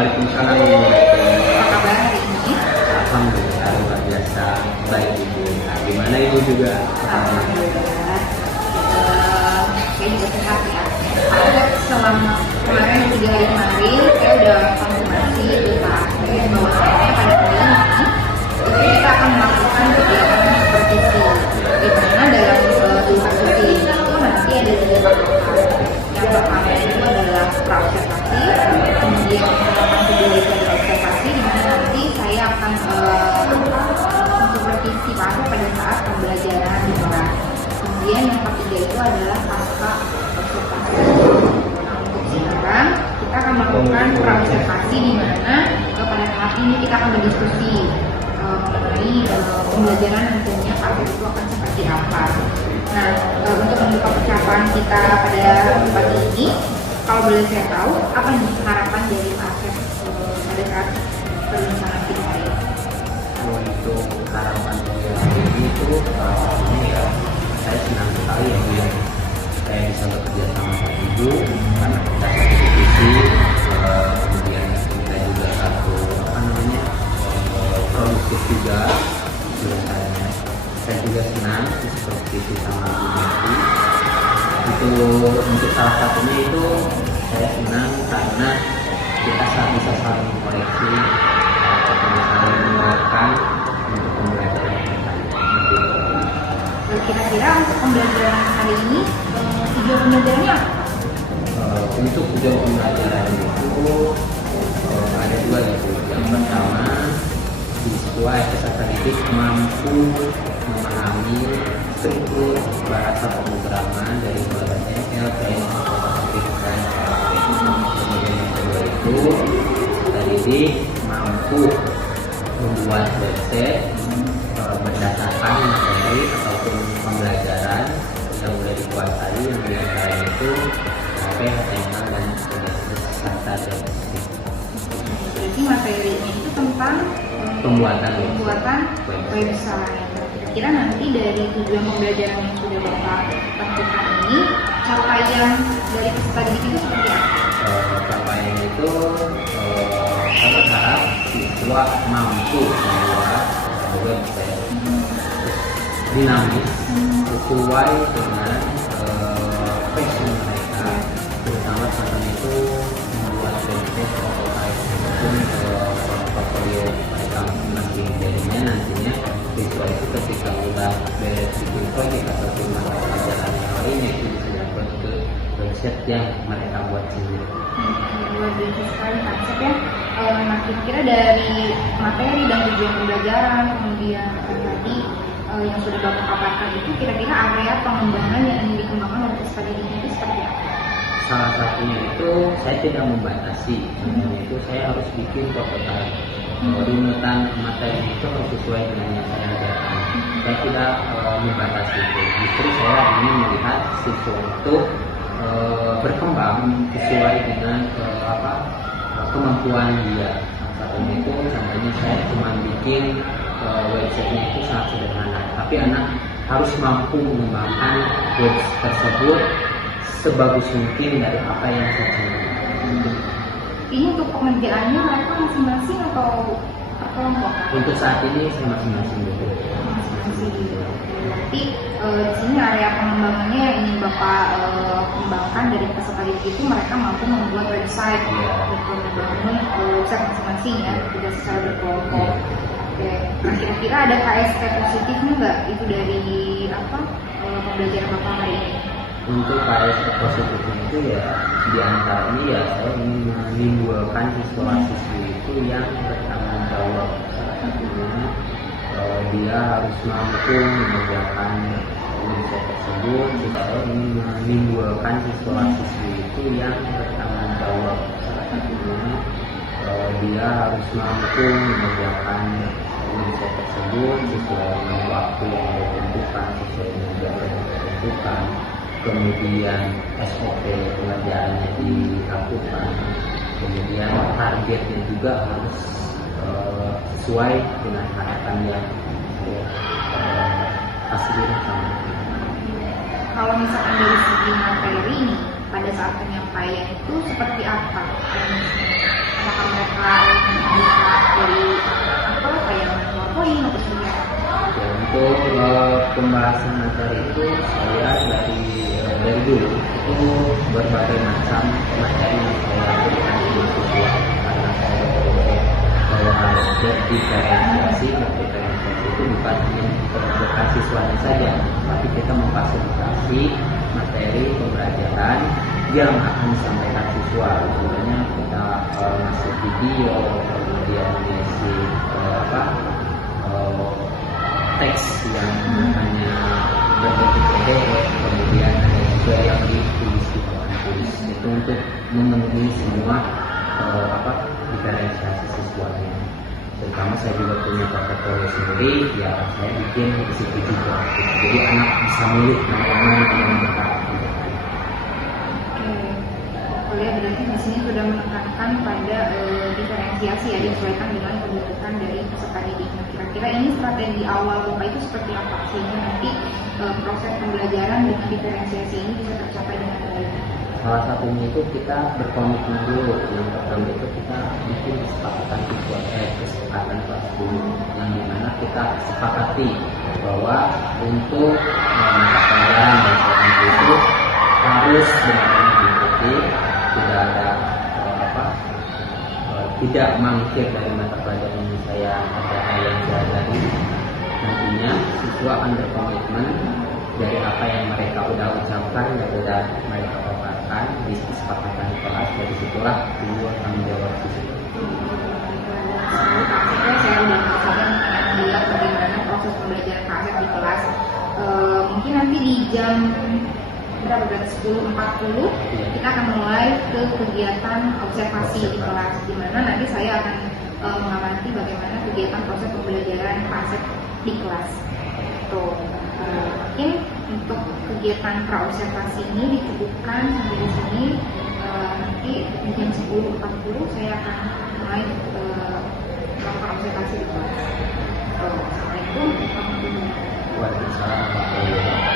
Waalaikumsalam. Apa kabar hari ini? Alhamdulillah luar biasa baik Ibu. Nah, gimana Ibu juga? Alhamdulillah. Saya juga sehat ya. Selama kemarin 3 hari kemarin saya udah konfirmasi di Pak Akhir bahwa saya pada hari ini itu kita akan melakukan kegiatan supervisi. Di mana dalam supervisi itu nanti ada 3 tahapan. Yang pertama itu adalah praobservasi, kemudian tahapan kedua itu adalah observasi, di mana nanti saya akan supervisi Pak Akhir pada saat pembelajaran di kelas. Kemudian yang ketiga itu adalah pasca observasi. Nah, untuk sekarang kita akan melakukan praobservasi di mana pada tahap ini kita akan berdiskusi mengenai pembelajaran nantinya Pak Akhir itu akan seperti apa. Nah, untuk membuka percakapan kita pada pagi ini, kalau boleh saya tahu, apa nih harapan dari Pak Akhir pada saat perbincangan kita hari ini? Untuk harapan ini itu ini ya, saya senang sekali ya Bu ya. Saya bisa bekerja sama Pak Ibu karena kita satu divisi, kemudian kita juga satu produktif juga jurusannya. Saya juga senang seperti itu sama Ibu. Untuk salah satunya itu saya senang karena kita bisa saling koreksi ataupun saling menguatkan untuk pembelajaran kita. Kira-kira untuk pembelajaran hari ini tujuan pembelajarannya apa? Untuk tujuan pembelajaran itu ada 2 ya Bu. Yang pertama, siswa peserta didik mampu memahami struktur bahasa pemrograman dari mulai HTML, JavaScript, dan JavaScript. Kemudian yang kedua itu peserta didik mampu membuat website berdasarkan materi ataupun pembelajaran yang sudah dikuasai, yang diantaranya itu HTML dan serta JavaScript. Jadi materinya itu tentang pembuatan website. Kira-kira nanti dari tujuan pembelajaran yang sudah Bapak lakukan ini, capaian dari peserta didik itu seperti apa? Capaian itu saya berharap siswa mampu membuat website dinamis sesuai dengan passion mereka, terutama contohnya itu membuat website prototype maupun portfolio mereka masing-masing. Jadinya nantinya siswa itu ketika udah beres bikin proyek ataupun mata pelajaran yang lainnya itu bisa dapat ke website yang mereka buat sendiri. Luar biasa sekali konsepnya. Nah, kira-kira dari materi dan tujuan pembelajaran, kemudian tadi yang sudah Bapak paparkan itu, kira-kira area pengembangan yang ingin dikembangkan oleh peserta didik itu seperti apa? Salah satunya itu saya tidak membatasi, itu saya harus bikin prototipe. Runutan materi itu harus sesuai dengan yang saya ajarkan. Saya tidak membatasi itu. Justru saya ingin melihat siswa itu berkembang sesuai dengan kemampuan dia. Satunya itu contohnya saya cuma bikin websitenya itu sangat sederhana, tapi anak harus mampu mengembangkan website tersebut sebagus mungkin dari apa yang saya ciptakan. Ini untuk pengerjaannya mereka masing-masing atau per kelompok? Untuk saat ini saya masing-masing dulu. Berarti di sini area pengembangannya yang ingin Bapak kembangkan dari peserta didik itu mereka mampu membuat website, membangun website masing-masing ya, tidak secara berkelompok. Oke, nah kira-kira ada KSP positifnya nggak itu dari pembelajaran Bapak hari ini? Untuk KSP positif itu ya diantaranya ya saya ingin menimbulkan siswa-siswi itu yang bertanggung jawab. Salah satunya dia harus mampu mengerjakan website tersebut. Saya ingin menimbulkan siswa-siswi itu yang bertanggung jawab. Salah satunya dia harus mampu mengerjakan website tersebut sesuai dengan waktu yang ditentukan, sesuai dengan jadwal yang ditentukan. Kemudian SOP pengerjaannya dilakukan, kemudian targetnya juga harus sesuai dengan harapan yang hasilnya. Kalau misalkan dari segi materi nih, pada saat penyampaian itu seperti apa? apakah mereka bisa dari apa kayak PowerPoint atau seperti apa? Ya, untuk pembahasan materi itu saya dari dulu itu berbagai macam materi yang saya berikan di siswa, karena saya berpikir bahwa harus diferensiasi. Diferensiasi itu bukan hanya memperhatikan siswanya saja, tapi kita memfasilitasi materi pembelajaran yang akan disampaikan siswa. Contohnya kita ngasih video, kemudian mengisi teks yang hanya berbentuk PDF, kemudian ada juga yang ditulis di papan tulis. Itu untuk memenuhi semua diferensiasi siswanya. Terutama saya juga punya portofolio sendiri, ya saya bikin di situ juga. Jadi anak bisa milih mana yang mereka inginkan. Oke, berarti di sini sudah menekankan pada diferensiasi ya, disesuaikan dengan kebutuhan dari peserta didik. Nah, kira-kira ini strategi awal Bapak itu seperti apa sehingga nanti proses pembelajaran dengan diferensiasi ini bisa tercapai dengan baik? Salah satunya itu kita berkomitmen dulu. Yang pertama itu kita bikin kesepakatan kesepakatan kelas dulu, yang dimana kita sepakati bahwa untuk mata pelajaran dan sebagainya itu harus benar-benar diikuti, tidak ada tidak mangkir dari mata pelajaran yang saya pelajari. Nantinya siswa akan berkomitmen dari apa yang mereka udah ucapkan dan udah mereka paparkan di kesepakatan kelas. Dari situlah timbul tanggung jawab siswa. Saya udah sabar melihat bagaimana proses pembelajaran Kak Asep di kelas. Mungkin nanti di jam berapa, berarti 10.40 kita akan mulai ke kegiatan observasi di kelas, di mana nanti saya akan mengamati bagaimana kegiatan proses pembelajaran Kak Asep di kelas. Tuh, mungkin untuk kegiatan praobservasi ini dicukupkan sampai di sini. Nanti di jam 10.40 saya akan mulai melakukan observasi di kelas. Assalamualaikum warahmatullahi wabarakatuh. Waalaikumsalam warahmatullahi wabarakatuh.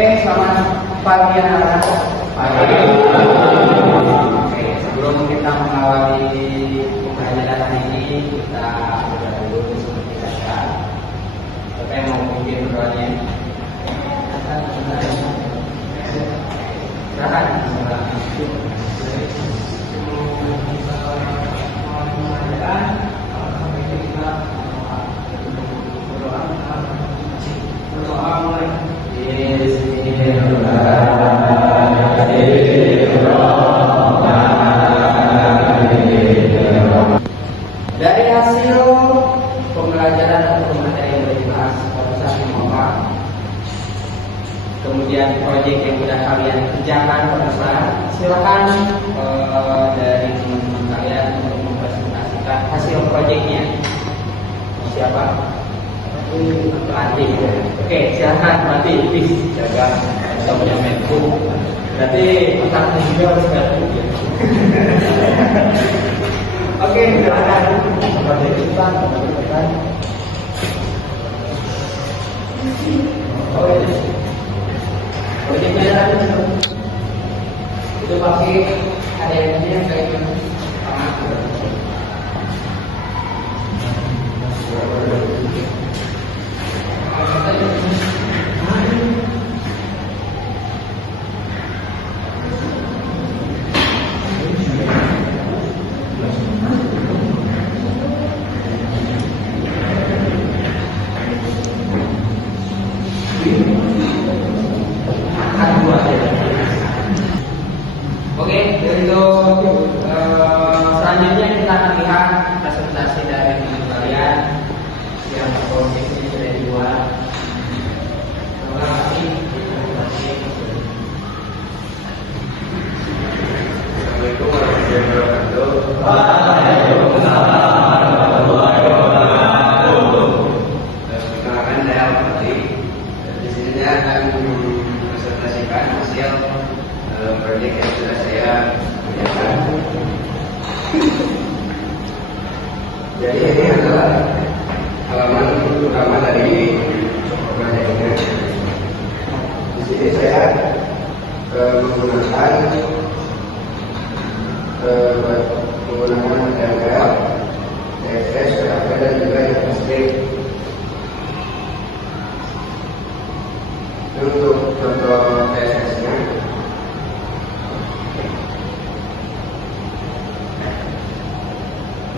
Selamat pagi anak-anak. Sebelum kita mengawali pembelajaran ini, kita sudah dulu seperti biasa. Siapa yang mau memimpin doanya? Silakan. Dari hasil pembelajaran atau materi yang dibahas pada saat mengolah, kemudian proyek yang sudah kalian kerjakan pada saat, silakan dari teman-teman kalian untuk mempresentasikan hasil proyeknya. Siapa? Pelatih. Oke, silakan pelatih. Please jaga kita punya menku. Berarti otaknya juga harus baru. Oke, silakan. Proyek kita, Oh ini. Proyeknya tadi itu pakai ada yang kayak Oke, untuk selanjutnya kita akan lihat presentasi dari teman kalian yang prosesnya sudah dibuat. Terima kasih. Assalamualaikum warahmatullahi wabarakatuh. Waalaikumsalam warahmatullahi wabarakatuh. Perkenalkan saya Al-Fatih. Di sini saya akan mempresentasikan hasil proyek yang sudah saya kerjakan. Jadi ini adalah halaman utama dari proyek ini. Di sini saya menggunakan Untuk contoh TSS-nya,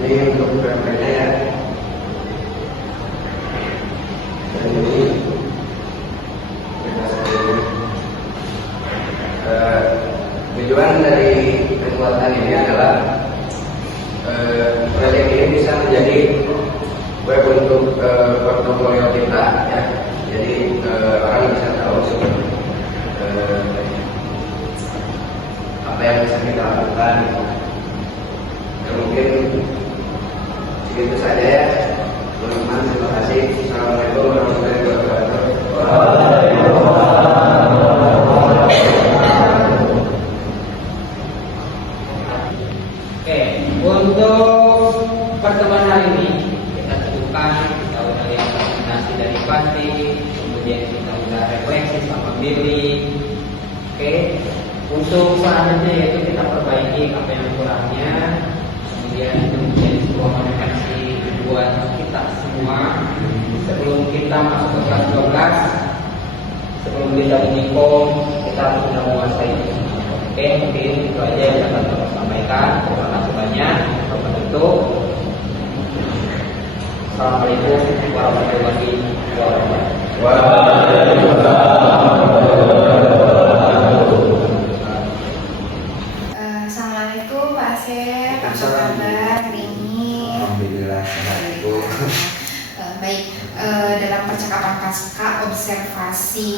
ini untuk PMP-nya ya. Dan ini kita sendiri. Tujuan dari kekuatan ini adalah proyek ini bisa menjadi web untuk portofolio kita ya. Jadi orang bisa tahu apa yang bisa kita lakukan. Ya, mungkin segitu saja ya teman-teman. Terima kasih. Assalamualaikum warahmatullahi wabarakatuh. Oke, untuk pertemuan hari ini kita cukupkan, kita udah lihat presentasi dari Pati, kemudian kita udah refleksi sama Billy. Oke, untuk selanjutnya yaitu kita perbaiki apa yang kurangnya, kemudian itu menjadi sebuah motivasi buat kita semua sebelum kita masuk ke kelas 12, sebelum kita unikom, kita sudah menguasai. Oke, mungkin itu aja yang dapat saya sampaikan. Terima kasih banyak. Untuk Assalamualaikum warahmatullahi wabarakatuh. Assalamualaikum Pak Asep, apa kabar hari ini? Alhamdulillah sehat Bu. Baik, dalam percakapan pasca observasi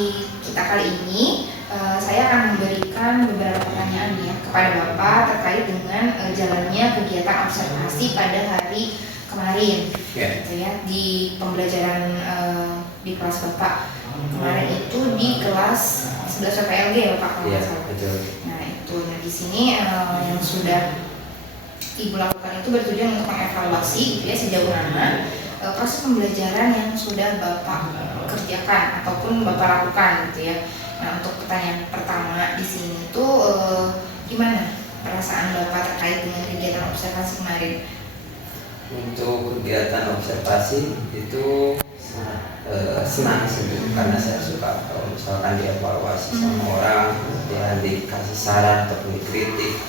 kita kali ini, saya akan memberikan beberapa pertanyaan ya kepada Bapak terkait dengan jalannya kegiatan observasi pada hari kemarin, gitu ya, di pembelajaran di kelas Bapak kemarin itu di kelas 11 PLG ya Bapak kalau nggak salah. Betul. Nah itu, nah di sini yang sudah Ibu lakukan itu bertujuan untuk mengevaluasi gitu ya sejauh mana proses pembelajaran yang sudah Bapak kerjakan ataupun Bapak lakukan gitu ya. Nah untuk pertanyaan pertama di sini tuh gimana perasaan Bapak terkait dengan kegiatan observasi kemarin? Untuk kegiatan observasi itu sangat senang sih karena saya suka kalau misalkan dievaluasi sama orang, kemudian dikasih saran ataupun dikritik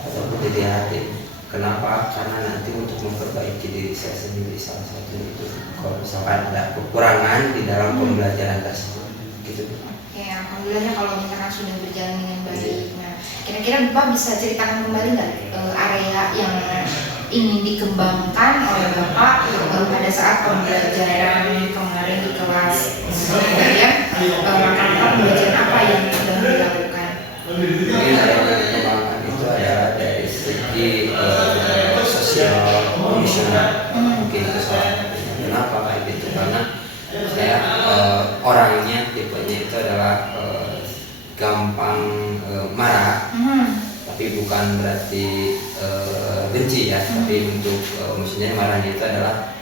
ataupun dilihatin. Kenapa? Karena nanti untuk memperbaiki diri saya sendiri salah satu itu kalau misalkan ada kekurangan di dalam pembelajaran tersebut gitu. Oke, alhamdulillahnya kalau misalkan sudah berjalan dengan baik. Nah, kira-kira Bapak bisa ceritakan kembali nggak area yang ingin dikembangkan oleh Bapak pada saat pembelajaran kemarin di kelas ya? Langkah-langkah pembelajaran apa yang sudah dilakukan? Mungkin yang dikembangkan itu adalah dari segi sosial komisioner, mungkin itu salah satunya. Kenapa kayak gitu? Karena saya orangnya tipenya itu adalah gampang marah, tapi bukan berarti benci ya, tapi untuk maksudnya marahnya itu adalah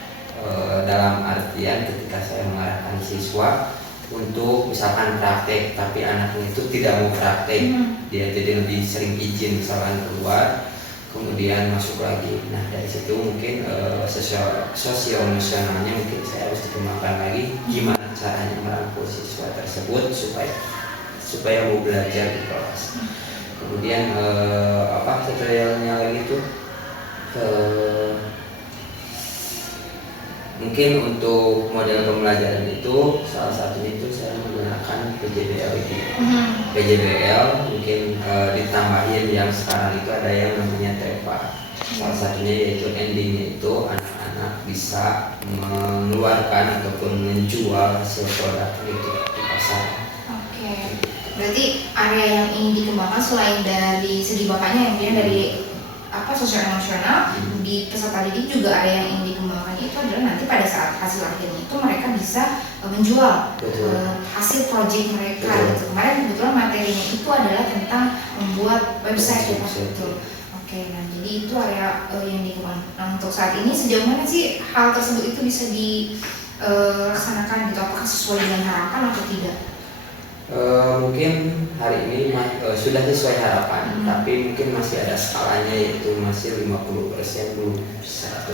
dalam artian ketika saya mengarahkan siswa untuk misalkan praktek tapi anaknya itu tidak mau praktek, dia jadi lebih sering izin misalkan keluar kemudian masuk lagi. Nah dari situ mungkin sosial emosionalnya mungkin saya harus dikembangkan lagi, gimana caranya merangkul siswa tersebut supaya mau belajar di kelas. Kemudian apa tutorialnya lagi itu mungkin untuk model pembelajaran itu salah satunya itu saya menggunakan PJBL ini. PJBL mungkin ditambahin yang sekarang itu ada yang namanya TEPA. Salah satunya yaitu endingnya itu anak-anak bisa mengeluarkan ataupun menjual hasil produk itu di pasar. Oke, berarti area yang ingin dikembangkan selain dari segi Bapaknya yang bilang dari apa sosial emosional, di peserta didik juga area yang ingin dikembangkan itu adalah nanti pada saat hasil akhirnya itu mereka bisa menjual hasil proyek mereka gitu. Kemarin kebetulan materinya itu adalah tentang membuat website ya Pak. Betul. Oke, nah jadi itu area yang dikembangkan. Nah untuk saat ini sejauh mana sih hal tersebut itu bisa dilaksanakan gitu? Apakah sesuai dengan harapan atau tidak? Mungkin hari ini sudah sesuai harapan, tapi mungkin masih ada skalanya yaitu masih 50% belum 100%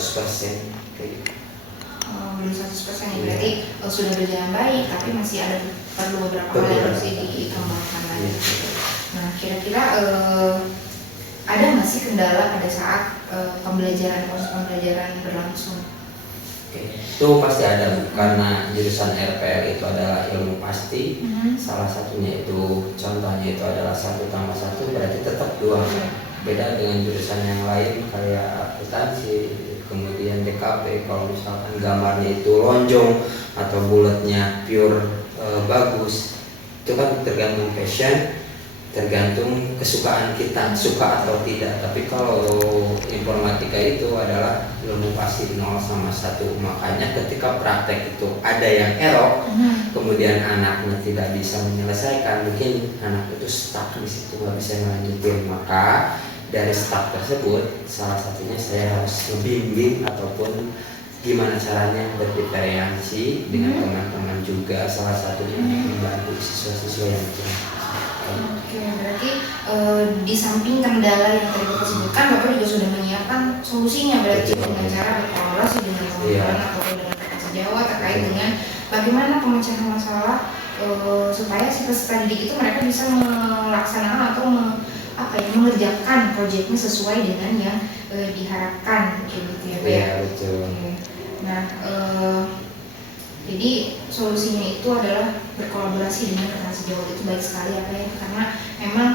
kayak gitu. belum 100% ya, berarti sudah berjalan baik, tapi masih ada perlu beberapa hal yang harus dikembangkan lagi. Nah, kira-kira ada nggak sih kendala pada saat proses pembelajaran berlangsung? Oke, itu pasti ada, karena jurusan RPL itu adalah ilmu pasti. Salah satunya itu, contohnya itu adalah 1+1 berarti tetap 2. Beda dengan jurusan yang lain kayak akuntansi, kemudian DKP. Kalau misalkan gambarnya itu lonjong atau bulatnya pure bagus, itu kan tergantung passion, tergantung kesukaan kita, suka atau tidak. Tapi kalau informatika itu adalah ilmu pasti 0-1. Makanya ketika praktek itu ada yang error, kemudian anaknya tidak bisa menyelesaikan, mungkin anak itu stuck di situ, nggak bisa melanjutin. Maka dari stuck tersebut, salah satunya saya harus membimbing ataupun gimana caranya berdiferensi dengan teman-teman juga. Salah satunya membantu siswa-siswa yang kurang. Oke, berarti di samping kendala yang tadi Bapak sebutkan, Bapak juga sudah menyiapkan solusinya, berarti dengan cara berkolaborasi dengan teman-teman ataupun dengan rekan sejawat terkait dengan bagaimana pemecahan masalah supaya si peserta didik itu mereka bisa melaksanakan atau mengerjakan proyeknya sesuai dengan yang diharapkan, gitu ya Pak? Iya, betul. Oke. Nah, jadi solusinya itu adalah berkolaborasi dengan rekan sejawat. Itu baik sekali ya Pak ya, karena memang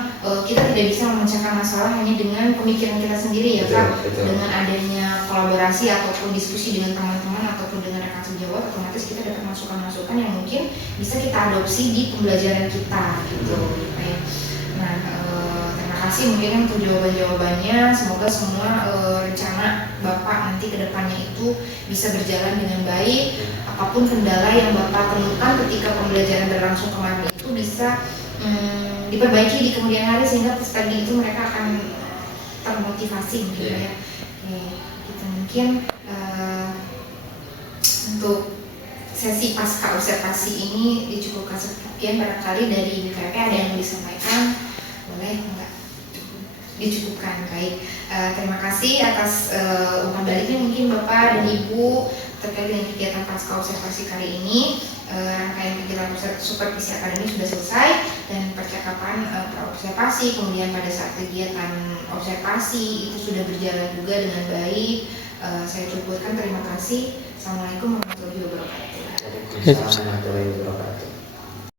kita tidak bisa memecahkan masalah hanya dengan pemikiran kita sendiri ya Pak. Betul. Dengan adanya kolaborasi ataupun diskusi dengan teman-teman ataupun dengan rekan sejawat, otomatis kita dapat masukan-masukan yang mungkin bisa kita adopsi di pembelajaran kita, gitu Pak ya. Nah, terima kasih mungkin untuk jawaban-jawabannya. Semoga semua rencana Bapak nanti ke depannya itu bisa berjalan dengan baik. Apapun kendala yang Bapak temukan ketika pembelajaran berlangsung kemarin itu bisa diperbaiki di kemudian hari, sehingga peserta didik itu mereka akan termotivasi mungkin ya. Oke, kita mungkin untuk sesi pasca observasi ini dicukupkan sekian. Barangkali dari BKP ada yang mau disampaikan, boleh enggak? Dicukupkan, baik. Terima kasih atas umpan baliknya mungkin Bapak dan Ibu terkait dengan kegiatan pasca observasi kali ini. Rangkaian kegiatan supervisi akademik sudah selesai dan percakapan praobservasi, kemudian pada saat kegiatan observasi itu sudah berjalan juga dengan baik. Saya cukupkan, terima kasih. Assalamualaikum warahmatullahi wabarakatuh.